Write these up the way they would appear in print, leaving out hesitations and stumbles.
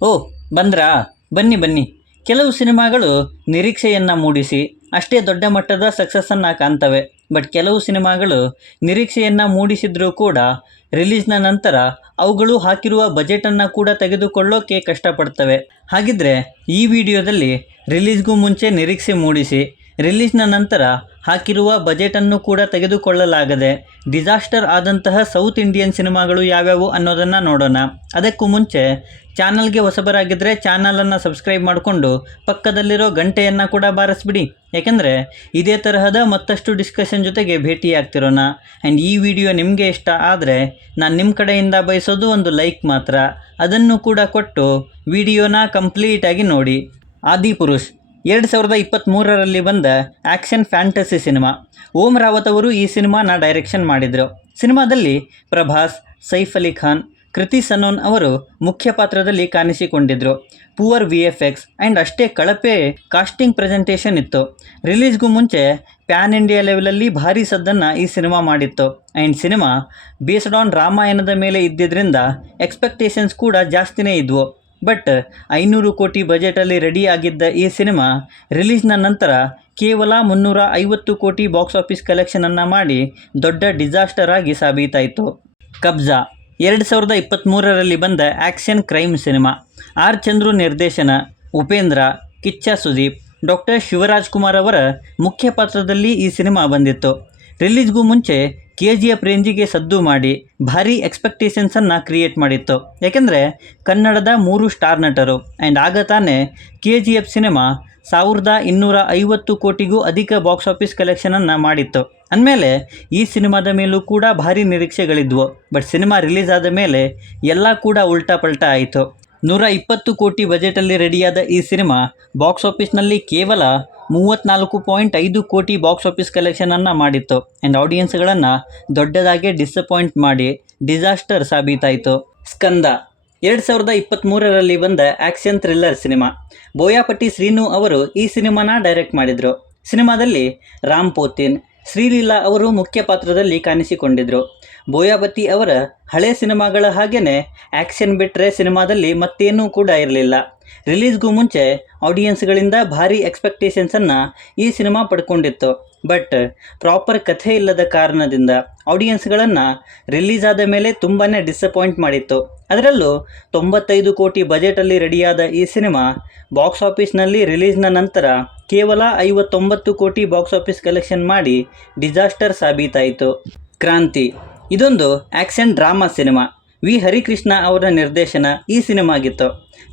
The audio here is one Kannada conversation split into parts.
ಓ ಬಂದ್ರಾ? ಬನ್ನಿ ಬನ್ನಿ. ಕೆಲವು ಸಿನಿಮಾಗಳು ನಿರೀಕ್ಷೆಯನ್ನು ಮೂಡಿಸಿ ಅಷ್ಟೇ ದೊಡ್ಡ ಮಟ್ಟದ ಸಕ್ಸಸ್ಸನ್ನು ಕಾಣ್ತವೆ. ಬಟ್ ಕೆಲವು ಸಿನಿಮಾಗಳು ನಿರೀಕ್ಷೆಯನ್ನು ಮೂಡಿಸಿದ್ರೂ ಕೂಡ ರಿಲೀಸ್ನ ನಂತರ ಅವುಗಳು ಹಾಕಿರುವ ಬಜೆಟನ್ನು ಕೂಡ ತೆಗೆದುಕೊಳ್ಳೋಕೆ ಕಷ್ಟಪಡ್ತವೆ. ಹಾಗಿದ್ರೆ ಈ ವಿಡಿಯೋದಲ್ಲಿ ರಿಲೀಸ್ಗೂ ಮುಂಚೆ ನಿರೀಕ್ಷೆ ಮೂಡಿಸಿ ರಿಲೀಸ್ನ ನಂತರ ಹಾಕಿರುವ ಬಜೆಟನ್ನು ಕೂಡ ತೆಗೆದುಕೊಳ್ಳಲಾಗದೆ ಡಿಸಾಸ್ಟರ್ ಆದಂತಹ ಸೌತ್ ಇಂಡಿಯನ್ ಸಿನಿಮಾಗಳು ಯಾವ್ಯಾವು ಅನ್ನೋದನ್ನು ನೋಡೋಣ. ಅದಕ್ಕೂ ಮುಂಚೆ ಚಾನಲ್ಗೆ ಹೊಸಬರಾಗಿದ್ದರೆ ಚಾನಲನ್ನು ಸಬ್ಸ್ಕ್ರೈಬ್ ಮಾಡಿಕೊಂಡು ಪಕ್ಕದಲ್ಲಿರೋ ಗಂಟೆಯನ್ನು ಕೂಡ ಬಾರಿಸ್ಬಿಡಿ. ಯಾಕೆಂದರೆ ಇದೇ ತರಹದ ಮತ್ತಷ್ಟು ಡಿಸ್ಕಷನ್ ಜೊತೆಗೆ ಭೇಟಿಯಾಗ್ತಿರೋಣ. ಆ್ಯಂಡ್ ಈ ವಿಡಿಯೋ ನಿಮಗೆ ಇಷ್ಟ ಆದರೆ ನಾನು ನಿಮ್ಮ ಕಡೆಯಿಂದ ಬಯಸೋದು ಒಂದು ಲೈಕ್ ಮಾತ್ರ. ಅದನ್ನು ಕೂಡ ಕೊಟ್ಟು ವಿಡಿಯೋನ ಕಂಪ್ಲೀಟಾಗಿ ನೋಡಿ. ಆದಿಪುರುಷ್ 2023ರಲ್ಲಿ ಬಂದ ಆ್ಯಕ್ಷನ್ ಫ್ಯಾಂಟಸಿ ಸಿನಿಮಾ. ಓಂ ರಾವತ್ ಅವರು ಈ ಸಿನಿಮಾನ ಡೈರೆಕ್ಷನ್ ಮಾಡಿದರು. ಸಿನಿಮಾದಲ್ಲಿ ಪ್ರಭಾಸ್, ಸೈಫ್ ಅಲಿ ಖಾನ್, ಕೃತಿ ಸನೋನ್ ಅವರು ಮುಖ್ಯ ಪಾತ್ರದಲ್ಲಿ ಕಾಣಿಸಿಕೊಂಡಿದ್ದರು. ಪುವರ್ VFX ಆ್ಯಂಡ್ ಅಷ್ಟೇ ಕಳಪೆ ಕಾಸ್ಟಿಂಗ್ ಪ್ರೆಸೆಂಟೇಷನ್ ಇತ್ತು. ರಿಲೀಸ್ಗೂ ಮುಂಚೆ ಪ್ಯಾನ್ ಇಂಡಿಯಾ ಲೆವೆಲಲ್ಲಿ ಭಾರೀ ಸದ್ದನ್ನು ಈ ಸಿನಿಮಾ ಮಾಡಿತ್ತು. ಆ್ಯಂಡ್ ಸಿನಿಮಾ ಬೇಸ್ಡ್ ಆನ್ ರಾಮಾಯಣದ ಮೇಲೆ ಇದ್ದಿದ್ದರಿಂದ ಎಕ್ಸ್ಪೆಕ್ಟೇಷನ್ಸ್ ಕೂಡ ಜಾಸ್ತಿನೇ ಇದ್ವು. ಬಟ್ 500 ಕೋಟಿ ಬಜೆಟಲ್ಲಿ ರೆಡಿ ಆಗಿದ್ದ ಈ ಸಿನಿಮಾ ರಿಲೀಸ್ನ ನಂತರ ಕೇವಲ 350 ಕೋಟಿ ಬಾಕ್ಸ್ ಆಫೀಸ್ ಕಲೆಕ್ಷನನ್ನು ಮಾಡಿ ದೊಡ್ಡ ಡಿಸಾಸ್ಟರ್ ಆಗಿ ಸಾಬೀತಾಯಿತು. ಕಬ್ಜಾ 2023ರಲ್ಲಿ ಬಂದ action crime cinema. R Chandru ನಿರ್ದೇಶನ, ಉಪೇಂದ್ರ, ಕಿಚ್ಚ ಸುದೀಪ್, ಡಾಕ್ಟರ್ ಶಿವರಾಜ್ ಕುಮಾರ್ ಅವರ ಮುಖ್ಯ ಪಾತ್ರದಲ್ಲಿ ಈ ಸಿನಿಮಾ ಬಂದಿತ್ತು. ರಿಲೀಸ್ಗೂ ಮುಂಚೆ KGF ರೇಂಜಿಗೆ ಸದ್ದು ಮಾಡಿ ಭಾರೀ ಎಕ್ಸ್ಪೆಕ್ಟೇಷನ್ಸನ್ನು ಕ್ರಿಯೇಟ್ ಮಾಡಿತ್ತು. ಯಾಕೆಂದರೆ ಕನ್ನಡದ 3 ಸ್ಟಾರ್ ನಟರು. ಆ್ಯಂಡ್ ಆಗ ತಾನೇ KGF ಸಿನಿಮಾ 1250 ಕೋಟಿಗೂ ಅಧಿಕ ಬಾಕ್ಸ್ ಆಫೀಸ್ ಕಲೆಕ್ಷನನ್ನು ಮಾಡಿತ್ತು. ಅಂದಮೇಲೆ ಈ ಸಿನಿಮಾದ ಮೇಲೂ ಕೂಡ ಭಾರೀ ನಿರೀಕ್ಷೆಗಳಿದ್ವು. ಬಟ್ ಸಿನಿಮಾ ರಿಲೀಸ್ ಆದ ಮೇಲೆ ಎಲ್ಲ ಕೂಡ ಉಲ್ಟಾ ಪಲ್ಟಾ ಆಯಿತು. 120 ಕೋಟಿ ಬಜೆಟಲ್ಲಿ ರೆಡಿಯಾದ ಈ ಸಿನಿಮಾ ಬಾಕ್ಸ್ ಆಫೀಸ್ನಲ್ಲಿ ಕೇವಲ 34.5 ಕೋಟಿ ಬಾಕ್ಸ್ ಆಫೀಸ್ ಕಲೆಕ್ಷನನ್ನು ಮಾಡಿತ್ತು. ಆ್ಯಂಡ್ ಆಡಿಯನ್ಸ್ಗಳನ್ನು ದೊಡ್ಡದಾಗಿ ಡಿಸಪಾಯಿಂಟ್ ಮಾಡಿ ಡಿಸಾಸ್ಟರ್ ಸಾಬೀತಾಯಿತು. ಸ್ಕಂದ 2023ರಲ್ಲಿ ಬಂದ ಆ್ಯಕ್ಷನ್ ಥ್ರಿಲ್ಲರ್ ಸಿನಿಮಾ. ಬೋಯಾಪಟ್ಟಿ ಶ್ರೀನು ಅವರು ಈ ಸಿನಿಮಾನ ಡೈರೆಕ್ಟ್ ಮಾಡಿದರು. ಸಿನಿಮಾದಲ್ಲಿ ರಾಮ್ ಪೋತಿನ್, ಶ್ರೀಲೀಲಾ ಅವರು ಮುಖ್ಯ ಪಾತ್ರದಲ್ಲಿ ಕಾಣಿಸಿಕೊಂಡಿದ್ದರು. ಬೋಯಾಪತಿ ಅವರ ಹಳೆ ಸಿನಿಮಾಗಳ ಹಾಗೆಯೇ ಆ್ಯಕ್ಷನ್ ಬಿಟ್ಟರೆ ಸಿನಿಮಾದಲ್ಲಿ ಮತ್ತೇನೂ ಕೂಡ ಇರಲಿಲ್ಲ. ರಿಲೀಸ್ಗೂ ಮುಂಚೆ ಆಡಿಯನ್ಸ್ಗಳಿಂದ ಭಾರೀ ಎಕ್ಸ್ಪೆಕ್ಟೇಷನ್ಸನ್ನು ಈ ಸಿನಿಮಾ ಪಡ್ಕೊಂಡಿತ್ತು. ಬಟ್ ಪ್ರಾಪರ್ ಕಥೆ ಇಲ್ಲದ ಕಾರಣದಿಂದ ಆಡಿಯನ್ಸ್ಗಳನ್ನು ರಿಲೀಸ್ ಆದ ಮೇಲೆ ತುಂಬಾ ಡಿಸಪಾಯಿಂಟ್ ಮಾಡಿತ್ತು. ಅದರಲ್ಲೂ 95 ಕೋಟಿ ಬಜೆಟಲ್ಲಿ ರೆಡಿಯಾದ ಈ ಸಿನಿಮಾ ಬಾಕ್ಸ್ ಆಫೀಸ್ನಲ್ಲಿ ರಿಲೀಸ್ನ ನಂತರ ಕೇವಲ 59 ಕೋಟಿ ಬಾಕ್ಸ್ ಆಫೀಸ್ ಕಲೆಕ್ಷನ್ ಮಾಡಿ ಡಿಸಾಸ್ಟರ್ ಸಾಬೀತಾಯಿತು. ಕ್ರಾಂತಿ ಇದೊಂದು action drama cinema. V Harikrishna ಅವರ ನಿರ್ದೇಶನ ಈ ಸಿನಿಮಾಗಿತ್ತು.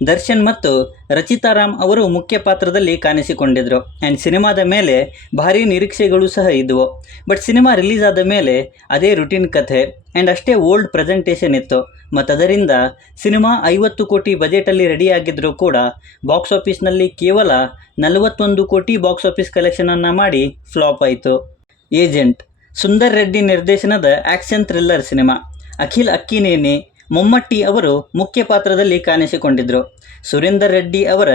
ದರ್ಶನ್ ಮತ್ತು ರಚಿತಾ ರಾಮ್ ಅವರು ಮುಖ್ಯ ಪಾತ್ರದಲ್ಲಿ ಕಾಣಿಸಿಕೊಂಡಿದ್ದರು. ಆ್ಯಂಡ್ ಸಿನಿಮಾದ ಮೇಲೆ ಭಾರೀ ನಿರೀಕ್ಷೆಗಳು ಸಹ ಇದ್ದವು. ಬಟ್ ಸಿನಿಮಾ ರಿಲೀಸ್ ಆದ ಮೇಲೆ ಅದೇ ರುಟೀನ್ ಕಥೆ ಆ್ಯಂಡ್ ಅಷ್ಟೇ ಓಲ್ಡ್ ಪ್ರೆಸೆಂಟೇಷನ್ ಇತ್ತು. ಮತ್ತು ಅದರಿಂದ ಸಿನಿಮಾ 50 ಕೋಟಿ ಬಜೆಟಲ್ಲಿ ರೆಡಿಯಾಗಿದ್ದರೂ ಕೂಡ ಬಾಕ್ಸ್ ಆಫೀಸ್ನಲ್ಲಿ ಕೇವಲ 41 ಕೋಟಿ ಬಾಕ್ಸ್ ಆಫೀಸ್ ಕಲೆಕ್ಷನನ್ನು ಮಾಡಿ ಫ್ಲಾಪ್ ಆಯಿತು. ಏಜೆಂಟ್ ಸುಂದರ್ ರೆಡ್ಡಿ ನಿರ್ದೇಶನದ action thriller cinema. Akhil Akkineni, Mammootty ಅವರು ಮುಖ್ಯ ಪಾತ್ರದಲ್ಲಿ ಕಾಣಿಸಿಕೊಂಡಿದ್ದರು. ಸುರೇಂದರ್ ರೆಡ್ಡಿ ಅವರ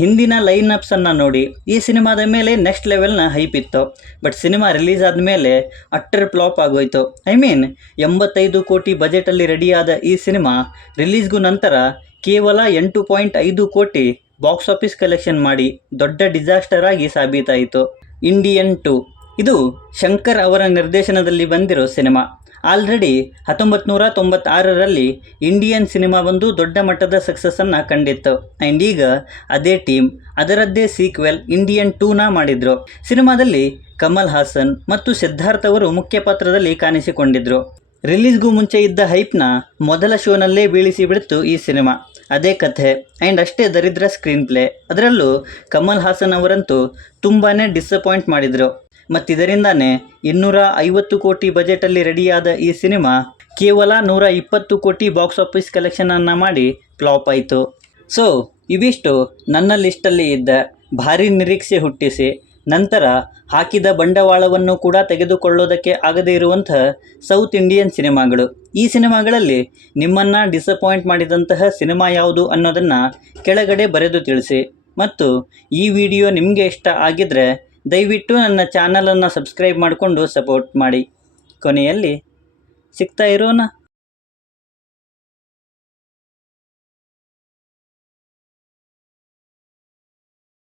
ಹಿಂದಿನ ಲೈನ್ಅಪ್ಸನ್ನು ನೋಡಿ ಈ ಸಿನಿಮಾದ ಮೇಲೆ ನೆಕ್ಸ್ಟ್ ಲೆವೆಲ್ನ ಹೈಪ್ ಇತ್ತು. ಬಟ್ ಸಿನಿಮಾ ರಿಲೀಸ್ ಆದಮೇಲೆ ಅಟ್ಟರ್ ಫ್ಲಾಪ್ ಆಗೋಯಿತು. 85 ಕೋಟಿ ಬಜೆಟಲ್ಲಿ ರೆಡಿಯಾದ ಈ ಸಿನಿಮಾ ರಿಲೀಸ್ಗೂ ನಂತರ ಕೇವಲ 8.5 ಕೋಟಿ ಬಾಕ್ಸ್ ಆಫೀಸ್ ಕಲೆಕ್ಷನ್ ಮಾಡಿ ದೊಡ್ಡ ಡಿಸಾಸ್ಟರ್ ಆಗಿ ಸಾಬೀತಾಯಿತು. ಇಂಡಿಯನ್ 2 ಇದು ಶಂಕರ್ ಅವರ ನಿರ್ದೇಶನದಲ್ಲಿ ಬಂದಿರೋ ಸಿನಿಮಾ. ಆಲ್ರೆಡಿ 1996ರಲ್ಲಿ ಇಂಡಿಯನ್ ಸಿನಿಮಾ ಒಂದು ದೊಡ್ಡ ಮಟ್ಟದ ಸಕ್ಸಸ್ಸನ್ನು ಕಂಡಿತ್ತು. ಆ್ಯಂಡ್ ಈಗ ಅದೇ ಟೀಮ್ ಅದರದ್ದೇ ಸೀಕ್ವೆಲ್ ಇಂಡಿಯನ್ 2ನ ಮಾಡಿದರು. ಸಿನಿಮಾದಲ್ಲಿ ಕಮಲ್ ಹಾಸನ್ ಮತ್ತು ಸಿದ್ಧಾರ್ಥ್ ಅವರು ಮುಖ್ಯ ಪಾತ್ರದಲ್ಲಿ ಕಾಣಿಸಿಕೊಂಡಿದ್ದರು. ರಿಲೀಸ್ಗೂ ಮುಂಚೆ ಇದ್ದ ಹೈಪ್ನ ಮೊದಲ ಶೋನಲ್ಲೇ ಬೀಳಿಸಿ ಬಿಡ್ತು ಈ ಸಿನಿಮಾ. ಅದೇ ಕಥೆ ಆ್ಯಂಡ್ ಅಷ್ಟೇ ದರಿದ್ರ ಸ್ಕ್ರೀನ್ ಪ್ಲೇ. ಅದರಲ್ಲೂ ಕಮಲ್ ಹಾಸನ್ ಅವರಂತೂ ತುಂಬಾ ಡಿಸಪಾಯಿಂಟ್ ಮಾಡಿದರು. ಮತ್ತು ಇದರಿಂದಾನೇ 250 ಕೋಟಿ ಬಜೆಟಲ್ಲಿ ರೆಡಿಯಾದ ಈ ಸಿನಿಮಾ ಕೇವಲ 120 ಕೋಟಿ ಬಾಕ್ಸ್ ಆಫೀಸ್ ಕಲೆಕ್ಷನನ್ನು ಮಾಡಿ ಫ್ಲಾಪ್ ಆಯಿತು. ಸೊ ಇವಿಷ್ಟು ನನ್ನ ಲಿಸ್ಟಲ್ಲಿ ಇದ್ದ ಭಾರೀ ನಿರೀಕ್ಷೆ ಹುಟ್ಟಿಸಿ ನಂತರ ಹಾಕಿದ ಬಂಡವಾಳವನ್ನು ಕೂಡ ತೆಗೆದುಕೊಳ್ಳೋದಕ್ಕೆ ಆಗದೇ ಇರುವಂತಹ ಸೌತ್ ಇಂಡಿಯನ್ ಸಿನಿಮಾಗಳು. ಈ ಸಿನಿಮಾಗಳಲ್ಲಿ ನಿಮ್ಮನ್ನು ಡಿಸಪಾಯಿಂಟ್ ಮಾಡಿದಂತಹ ಸಿನಿಮಾ ಯಾವುದು ಅನ್ನೋದನ್ನು ಕೆಳಗಡೆ ಬರೆದು ತಿಳಿಸಿ. ಮತ್ತು ಈ ವಿಡಿಯೋ ನಿಮಗೆ ಇಷ್ಟ ಆಗಿದ್ದರೆ ದಯವಿಟ್ಟು ನನ್ನ ಚಾನಲನ್ನು ಸಬ್ಸ್ಕ್ರೈಬ್ ಮಾಡಿಕೊಂಡು ಸಪೋರ್ಟ್ ಮಾಡಿ. ಕೊನೆಯಲ್ಲಿ ಸಿಗ್ತಾ ಇರೋಣ.